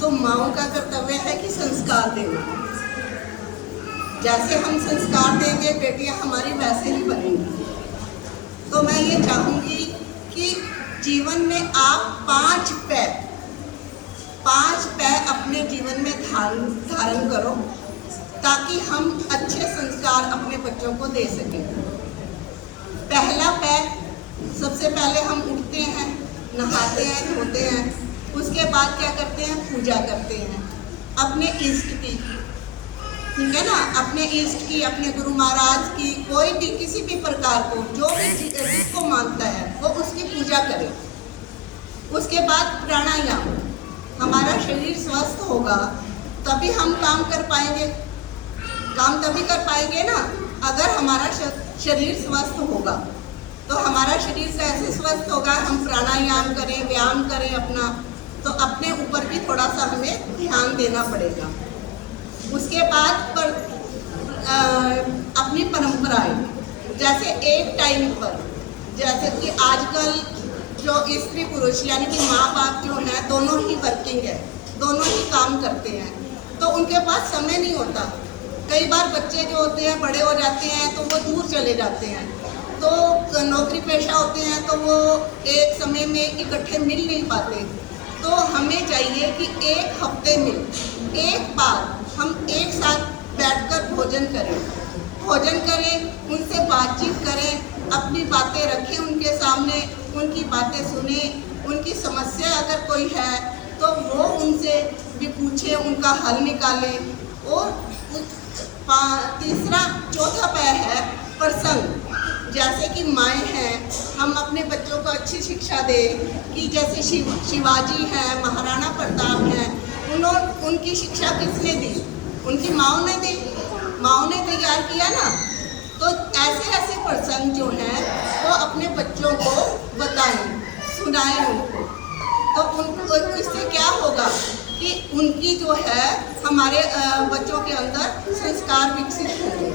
तो माँओं का कर्तव्य है कि संस्कार देना। जैसे हम संस्कार देंगे बेटियां हमारी वैसे ही बनेंगी। तो मैं ये चाहूँगी कि जीवन में आप 5 पैर अपने जीवन में धारण करो, ताकि हम अच्छे संस्कार अपने बच्चों को दे सकें। पहला पैर, सबसे पहले हम उठते हैं, नहाते हैं, धोते हैं, उसके बाद क्या करते हैं, पूजा करते हैं अपने इष्ट की, ठीक है ना, अपने इष्ट की, अपने गुरु महाराज की, कोई भी किसी भी प्रकार को जो भी जिसको मानता है वो उसकी पूजा करे। उसके बाद प्राणायाम, हमारा शरीर स्वस्थ होगा तभी हम काम कर पाएंगे। काम तभी कर पाएंगे ना अगर हमारा शरीर स्वस्थ होगा। तो हमारा शरीर कैसे स्वस्थ होगा, हम प्राणायाम करें, व्यायाम करें अपना, तो अपने ऊपर भी थोड़ा सा हमें ध्यान देना पड़ेगा। उसके बाद अपनी परंपराएं, जैसे एक टाइम पर, जैसे कि आजकल जो स्त्री पुरुष यानी कि माँ बाप जो हैं दोनों ही वर्किंग है, दोनों ही काम करते हैं, तो उनके पास समय नहीं होता। कई बार बच्चे जो होते हैं बड़े हो जाते हैं तो वो दूर चले जाते हैं, तो नौकरी पेशा होते हैं, तो वो एक समय में इकट्ठे मिल नहीं पाते। तो हमें चाहिए कि एक हफ्ते में एक बार हम एक साथ बैठकर भोजन करें, उनसे बातचीत करें, अपनी बातें रखें उनके सामने, उनकी बातें सुने, उनकी समस्या अगर कोई है तो वो उनसे भी पूछें, उनका हल निकालें। और चौथा पैर है प्रसंग, जैसे कि माएँ हैं, हम अपने बच्चों को अच्छी शिक्षा दें कि जैसे शिवाजी हैं, महाराणा प्रताप हैं, उनकी शिक्षा किसने दी, उनकी माँओं ने दी, माँओं ने तैयार किया ना। तो ऐसे प्रसंग जो हैं वो अपने बच्चों को बताएं, सुनाएं उनको, तो उनको इससे क्या होगा कि उनकी जो है हमारे बच्चों के अंदर संस्कार विकसित होंगे,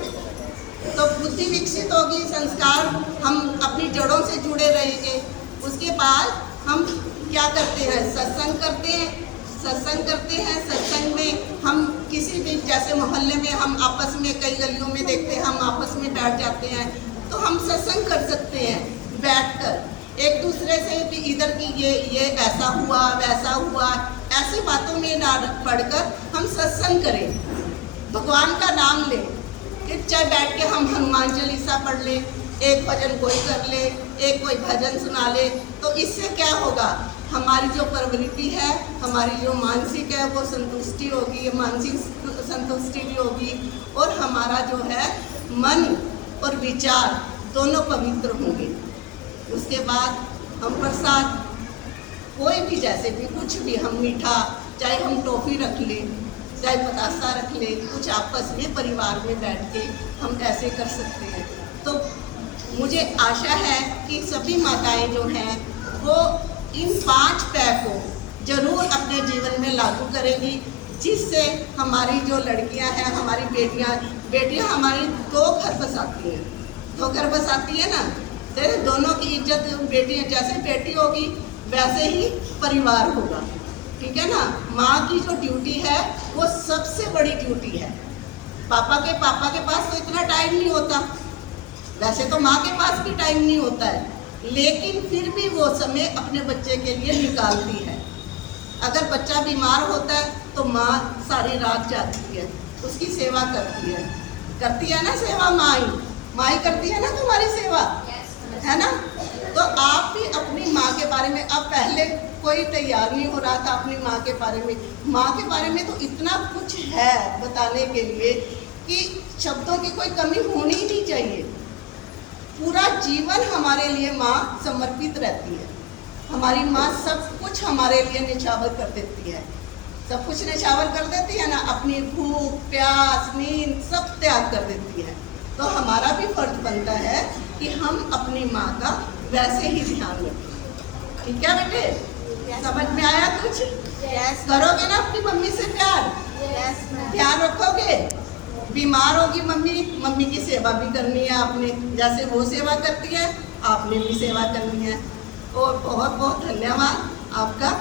तो बुद्धि विकसित होगी, संस्कार, हम अपनी जड़ों से जुड़े रहेंगे। उसके बाद हम क्या करते हैं, सत्संग करते हैं। सत्संग में हम किसी भी, जैसे मोहल्ले में हम आपस में, कई गलियों में देखते हैं हम आपस में बैठ जाते हैं, तो हम सत्संग कर सकते हैं बैठकर, एक दूसरे से भी इधर की ये ऐसा हुआ वैसा हुआ, ऐसी बातों में ना पढ़कर हम सत्संग करें, भगवान का नाम लें। फिर चाहे बैठ के हम हनुमान चालीसा पढ़ लें, एक भजन कोई कर ले, एक कोई भजन सुना ले, तो इससे क्या होगा, हमारी जो प्रवृत्ति है, हमारी जो मानसिक है वो संतुष्टि होगी, मानसिक संतुष्टि भी होगी, और हमारा जो है मन और विचार दोनों पवित्र होंगे। उसके बाद हम प्रसाद, कोई भी जैसे भी कुछ भी, हम मीठा, चाहे हम टॉफ़ी रख लें, चाहे बतासा रख ले, कुछ आपस में परिवार में बैठ के हम ऐसे कर सकते हैं। तो मुझे आशा है कि सभी माताएं जो हैं वो इन 5 पैर को जरूर अपने जीवन में लागू करेंगी, जिससे हमारी जो लड़कियां हैं, हमारी बेटियां हमारी 2 घर बसाती है ना, तो दोनों की इज्जत, बेटियां जैसे बेटी होगी वैसे ही परिवार होगा, ठीक है ना। माँ की जो ड्यूटी है वो सबसे बड़ी ड्यूटी है। पापा के पास तो इतना टाइम नहीं होता, वैसे तो माँ के पास भी टाइम नहीं होता है, लेकिन फिर भी वो समय अपने बच्चे के लिए निकालती है। अगर बच्चा बीमार होता है तो माँ सारी रात जागती है, उसकी सेवा करती है ना, सेवा माँ ही करती है ना तुम्हारी सेवा, है ना। तो आप भी अपनी माँ के बारे में, अब पहले कोई तैयार नहीं हो रहा था अपनी माँ के बारे में तो इतना कुछ है बताने के लिए कि शब्दों की कोई कमी होनी ही नहीं चाहिए। पूरा जीवन हमारे लिए माँ समर्पित रहती है, हमारी माँ सब कुछ हमारे लिए निछावर कर देती है, सब कुछ निछावर कर देती है ना, अपनी भूख प्यास नींद सब त्याग कर देती है। तो हमारा भी फर्ज बनता है कि हम अपनी माँ का वैसे ही ध्यान रखें। ठीक है बेटे, समझ में आया कुछ? करोगे ना अपनी मम्मी से प्यार? ध्यान रखोगे? बीमार होगी मम्मी की सेवा भी करनी है आपने, जैसे वो सेवा करती है आपने भी सेवा करनी है। और बहुत बहुत धन्यवाद आपका।